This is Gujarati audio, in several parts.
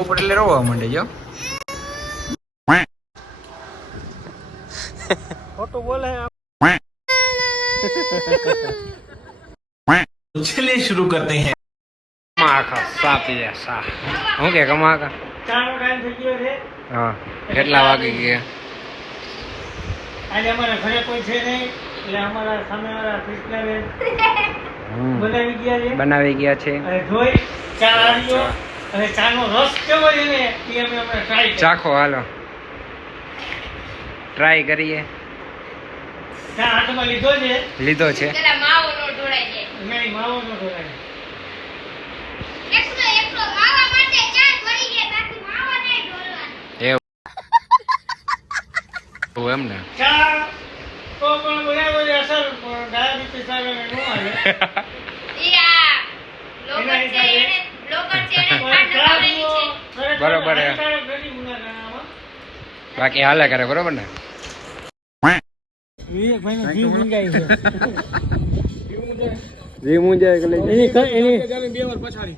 એટલે રોવા માંડે જો ખોટું બોલે चलिए शुरू करते हैं કમાકા સા પીએ સા હું કે કમાકા ચાનો ટાઈમ થઈ ગયો છે હા કેટલા વાગી ગયા આજે અમારા ઘરે કોઈ છે નહીં એટલે અમારા સામેવાળા કૃષ્ણાબેન બનાવી ગયા છે અને જોઈ ચા આવ્યો અને ચાનો રસ કેવો છે ને એ અમે ટ્રાય ચાખો હાલો ટ્રાય કરીએ ચા હાથમાં લીધો છે લીધો છે પેલા માવો નો ઢોળાઈ જાય નહીં માવો નો ઢોળાય એકલો માવા માટે ચા ભરી ગયા બાકી માવો નહીં ઢોળવાનો એવું એમ ને ચા તો પણ બરાબર અસર ડાયાબિટીસ આવે ને નો આવે ઈ આ લોગર છે એને ખાંડ નખાવવાની છે બરોબર હે. બાકી હાલે કરે બરોબર ને વિવેકભાઈ નો જીવ મુંજાય છે જી મુંજાય કે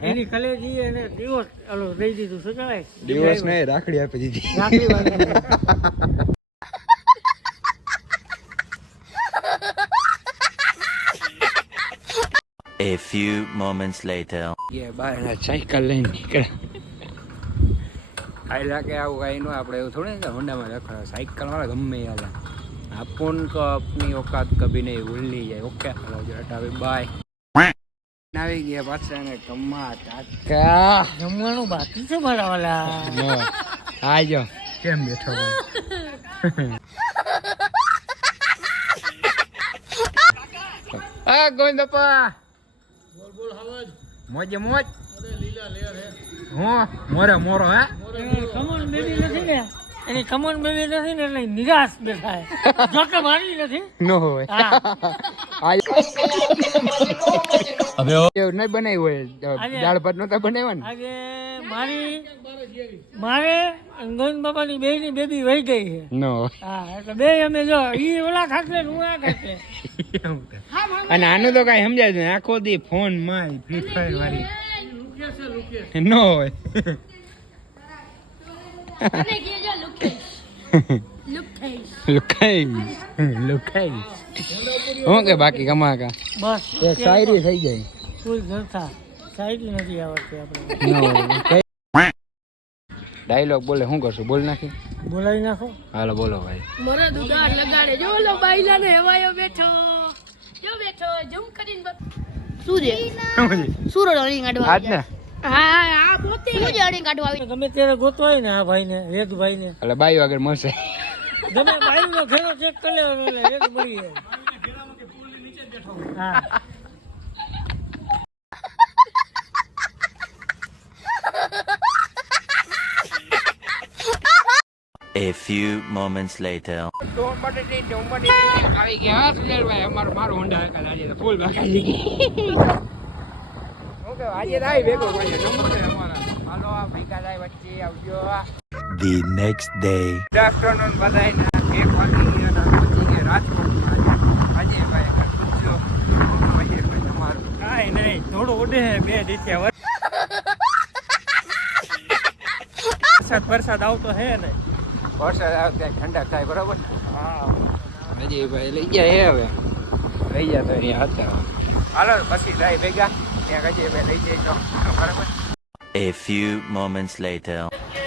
એની કલેજી એને દિવસ ઓલો દઈ દીધું શું કહેવાય દિવસ નહીં રાખડી આપી દીધી રાખડી વાળી. A few moments later. ये बार साइकिल લઈને નીકળ્યા આઈ લાગે આવું કાંઈ ન આપણે એવું થોડું ને હોન્ડામાં રખડા સાયકલ વાળા ગમે હાલે આપણ કો अपनी औकात कभी नहीं भूलनी જાય ઓકે હાલો હટાવી બાય આવી ગયા પાછા ને કમ્મા કાકા જમવાનું બાકી છે મારા વાલા આજો કેમ બેઠો આ ગોવિંદપા મોજે મોજ હું મોરો હે કમોન બેબી નથી ને એની કમોન બેબી નથી ને એટલે નિરાશ દેખાય જોકે મારી નથી નો હોય હા હવે એવું નહીં બનાવ્યું હોય દાળ ભાત નતા બનાવ્યા ને આજે મારે ગોવિંદ બાપાની બેની બેબી વહી ગઈ છે નો હા એટલે બે અમે જો ઈ ઓલા ખાતે ને હું આ ખાતે અને આનું તો કઈ સમજાય છે આખો દી ફોન માં ફ્રી ફાયર વાળી નો હોય અને કેજો લુખાઈ લુકાઈ હું કે બાકી કમાકા બસ એક શાયરી થઈ જાય કોઈ જલસા સાઈડ નથી આવડતી આપણે ડાયલોગ બોલે શું કરશું બોલ નાખી બોલાવી નાખો હાલો બોલો ભાઈ મોરા દુગાર લગાડે જો લો બાઈલા ને હવાયો બેઠો ઝૂમ કરીને સૂર્ય સૂરજ અણી કાઢવા આજ ને હા આ મોતી સૂર્ય અણી કાઢવા આવી ગમે ત્યારે ગોતવાય ને આ ભાઈને રેતભાઈ ને એટલે બાઈ આગળ મળશે ગમે બાઈ નો ઘેરો ચેક કરી લેવાનો એટલે રેત મળી જાય હા A few moments later. આવી ગયા સુરેશભાઈ મારો હોન્ડા આજે ફૂલ બાકી ઓકે આજે આવી ભેગો કરીએ નંબર અમારા હાલો આ ભેગા જાય વચ્ચે આવજો The next day. Good afternoon બધાને એક વાગી ગયા પહોંચી ગયા રાજકોટમાં આજે ભાઈ પૂછજો આજે ભાઈ તમારું કાંઈ નહીં થોડું ઉડે બે દિવસે વરસાદ આવતો હે ને વરસાદ આવે ત્યાં ઠંડક થાય બરાબર ને હા હજી ભાઈ લઈ ગયા હે હવે લઈ ગયા તો અહીંયા હતા હાલો પછી જાય ભેગા ત્યાં હજી ભાઈ લઈ જાય તો બરાબર A few moments later.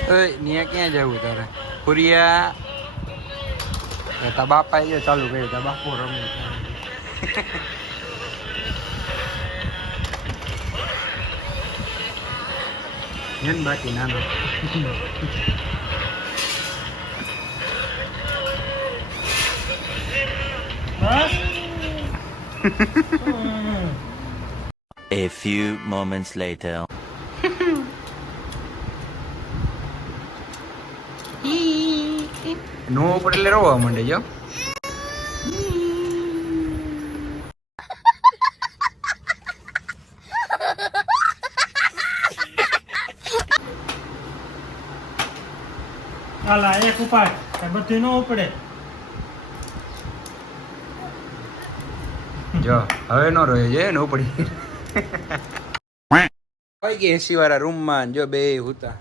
ત્યાં ક્યાં જવું તારે પુરિયા તા બાપા એ ચાલુ કર્યું તા બાપુ રમે એન બાકી નાનો A few moments later. નો પડે એટલે રોવા માંડે જો હાલા એક ઉપાડ બધું ન ઉપડે જો હવે નો રોય છે નો પડી હોય કે 80 વાળા રૂમમાં જો બે હુતા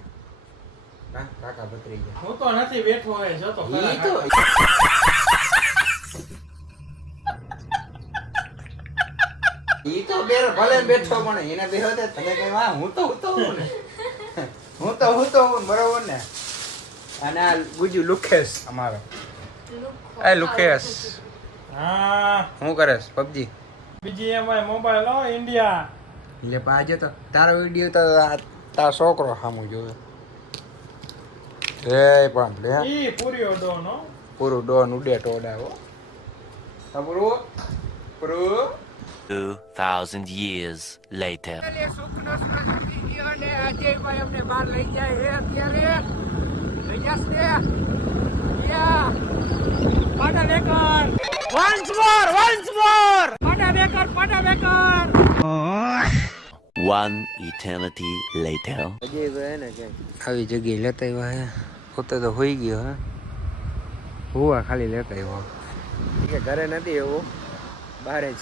કાકા ભત્રી ગયા. હું તો નથી બેઠો હોય જો તો ઈ તો ઈ તો ભલે બેઠો પણ એને બેહો દે તમે કઈ વાહ હું તો હું ને હું તો બરોબર ને. અને આ ગુજુ લુખેશ અમારો એ લુકેશ હા શું કરેશ પબજી BGMI મોબાઈલ હો ઇન્ડિયા એટલે આજે તો તારો વિડીયો તો તારો છોકરો સામું જોયો એ પણ લે ઈ પૂરીઓ ડોનો પૂરું ડોન ઉડે ટોડાવો પૂરું 2,000 years later. અજયભાઈ અમને બહાર લઈ જાય છે અત્યારે લઈ જશે પાટા બેકર વન્સ મોર પાટા baker One eternity later. Ajaybhai ને કે આવી જગ્યાએ લેતા આવ્યા હે પોતે તો હોઈ ગયો હે હુવા ખાલી લેતા આવ્યો કે ઘરે નથી એવું બારે જ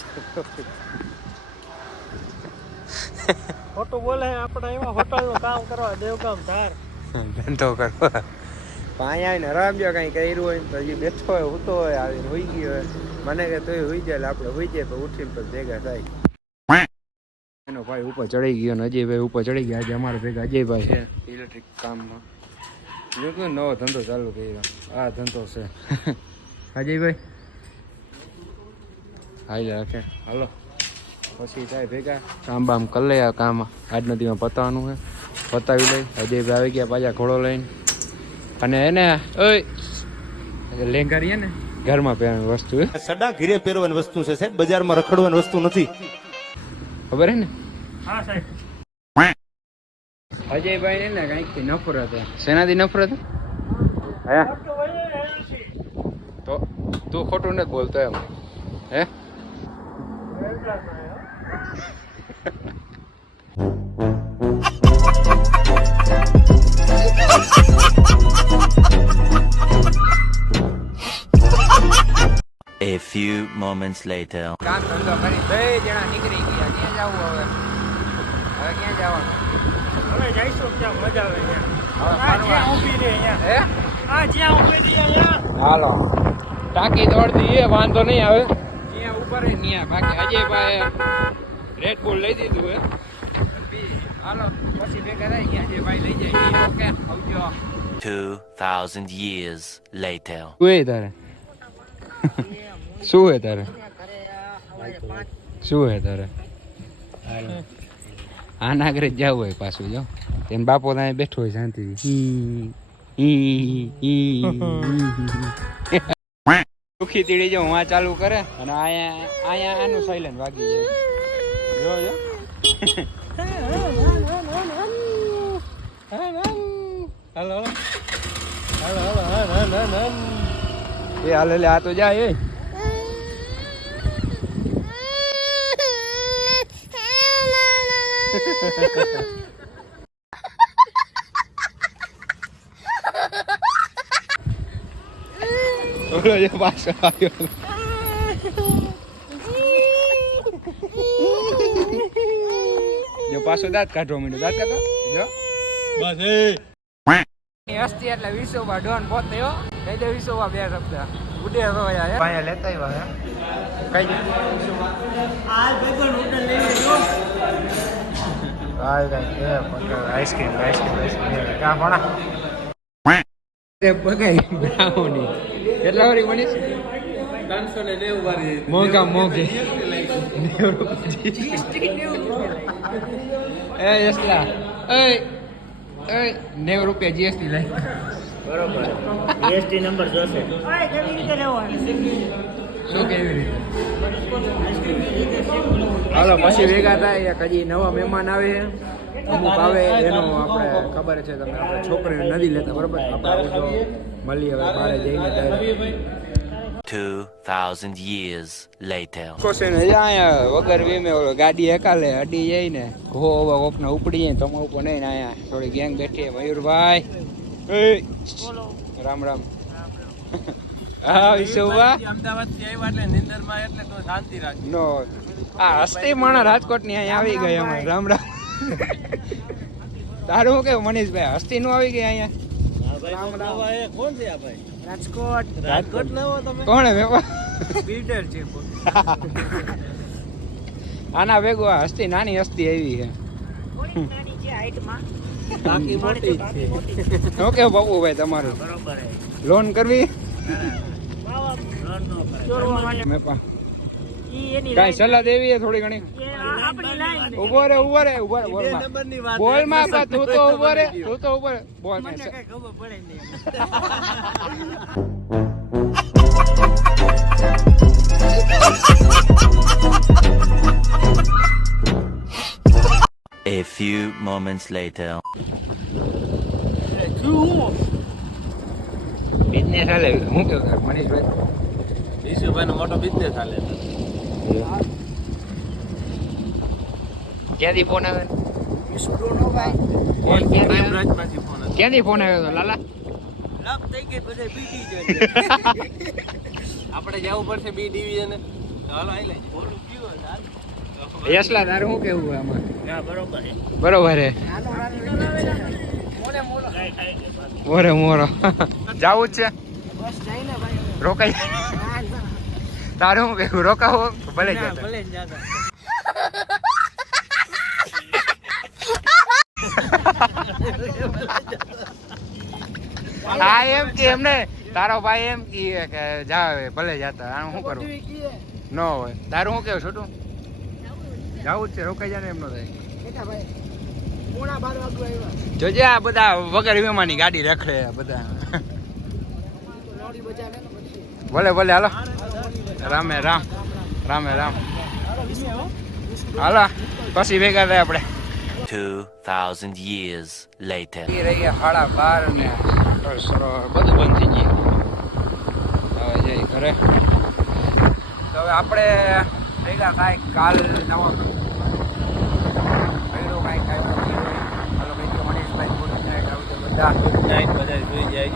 ખોટું બોલે આપણે એમાં હોટલનું કામ કરવા દેવગામ ધાર ધંધો કરવા અહીંયા આવીને આરામજો કાંઈ કર્યું હોય ને તો હજી બેઠો હોય ઉતો હોય આવીને હોઈ ગયો હોય મને કે તોય હોઈ જાય આપણે હોઈ જાય તો ઉઠીને તો ભેગા થાય એનો ભાઈ ઉપર ચડી ગયો ને અજયભાઈ ઉપર ચડી ગયા આજે અમારા ભેગા અજયભાઈ છે ઇલેક્ટ્રિક કામમાં જો કે નવો ધંધો ચાલુ કર્યો આ ધંધો છે અજયભાઈ હાઈ રાખે હાલો પછી થાય ભેગા કામ બામ કરી લે આ કામ આજ નદીમાં પતાવવાનું છે પતાવી લઈ અજયભાઈ આવી ગયા પાછા ઘોડો લઈને અને એને ઓય લેંગા રહીએ ને ઘરમાં પહેરવાની વસ્તુ સડા ઘીરે પહેરવાની વસ્તુ છે સાહેબ બજારમાં રખડવાની વસ્તુ નથી ખબર હે ને હા સાહેબ અજયભાઈ ને કંઈકથી નફરત હે શેનાથી નફરત હે તો તું ખોટું નથી બોલતો એમ હે A few moments later. કામ ધંધો કરી 2 જણા નીકળી ગયા ક્યાં જવું હવે ક્યાં જવાનું હવે જઈશું ત્યાં મજા આવે હવે આ જ્યાં ઊભી રહે અહીંયા હે આ જ્યાં ઊભી રહી અહીંયા હાલો ટાંકી દોડતી એ વાંધો નહીં આવે ત્યાં ઉપર ત્યાં બાકી અજયભાઈ રેડ બુલ લઈ દીધું હે હાલો પછી ભેગા થઈ ગયા અજયભાઈ લઈ જાય ઓકે આવજો 2,000 years later. શું હે તારે શું હે તારે શું હે તારે આના ઘરે જ જવું હોય પાછું જો તેને બાપો ત્યાં બેઠો હોય શાંતિથી સુખી તીડી જો હું આ ચાલુ કરે અને અહીંયા આનું સાયલેન્ટ વાગી જાય જો હાલો એ હાલે લે આ તો જાય એ ઓલો જે પાછો આવ્યો જો પાછો દાંત કાઢવા માંડ્યો દાંત કાઢો જો બસ હસ્તી એટલે વિસોબા ડોન પોતે હો કહી દે વિસોબા 2 શબ્દ ઉડે રોયા હે પાયા લેતા આવ્યા હે કઈ આ બેગન હોટલ લઈ લેજો આઈસ્ક્રીમ ક્યાં ભણા તે બગાઈ બ્રાઉની કેટલા વારી બનીશ 390 વાળી મોંઘા મોંઘી એ યસલા એ 90 રૂપિયા જીએસટી લઈ બરોબર જીએસટી નંબર જોશે ઓય કેવી રીતે રહેવાનું શું કેવી રીતે હાલો પછી ભેગા થાય એક હજી નવા મહેમાન આવે છે અમુક આવે એનો આપણે ખબર છે તમે આપણે છોકરીને નથી લેતા બરોબર આપણે આવજો મળીએ હવે બહાર જઈને ત્યારે 2,000 years later. કોશેને અહીંયા વગર વીમે ઓલો ગાડી એકાલે અડી જાય ને ઘો હવે કોકને ઉપડી જાય તમારા ઉપર નહીં ને અહીંયા થોડી ગેંગ બેઠી મયુરભાઈ રામ રામ હા વિશુભા અમદાવાદ થી આવ્યા એટલે નિંદરમાં એટલે તો શાંતિ રાખ નો આ હસ્તી માણા રાજકોટ ની અહીંયા આવી ગઈ અમે રામ રામ તારું શું કેવું મનીષભાઈ હસ્તી નું આવી ગઈ અહીંયા રાજકોટ કોણ હે વેપા આના ભેગો આ હસ્તી નાની હસ્તી આવી છે ઓકે બાપુભાઈ તમારું લોન કરવી મેપા કાંઈ સલાહ દેવી છે થોડી ઘણી ઉભો રે બોલ માં તું તો ઉભો રે બોલ A few moments later. Business હાલે હું કેવું મનીષભાઈ ઈશુભાઈ નો મોટો બિઝનેસ હાલે ક્યાંથી ફોન આવે ક્યાંથી ફોન આવ્યો હતો લાલા આપણે જવું પડશે બી ડિવિઝન હાલો આઈ લે યશલા તારું શું કેવું હોય આમાં બરોબર હે મોરે મોરો જાવું જ છે રોકાઈ તારું શું કેવું રોકાવો ભલે જતા હા એમ કે એમને તારો ભાઈ એમ કે જાવ ભલે જતા આનું શું કરવું ન હોય તારું શું કેવું છોટું જાવું જ છે રોકાઈ જાય ને એમનો થાય જોજે આ બધા વગર વીમાની ગાડી રખડે બધા ભલે ભલે હાલો રામે રામ હાલો પછી ભેગા થાય આપણે 2000 years later. રહી ગયા 12:30 ને બધું બંધ થઈ ગયું હવે જઈ ઘરે તો હવે આપણે ભેગા થાય કાલ નવા પહેલો કાંઈ કાંઈ હાલો ભાઈ મનીષભાઈ બધા નાઈટ બધા જોઈ જાય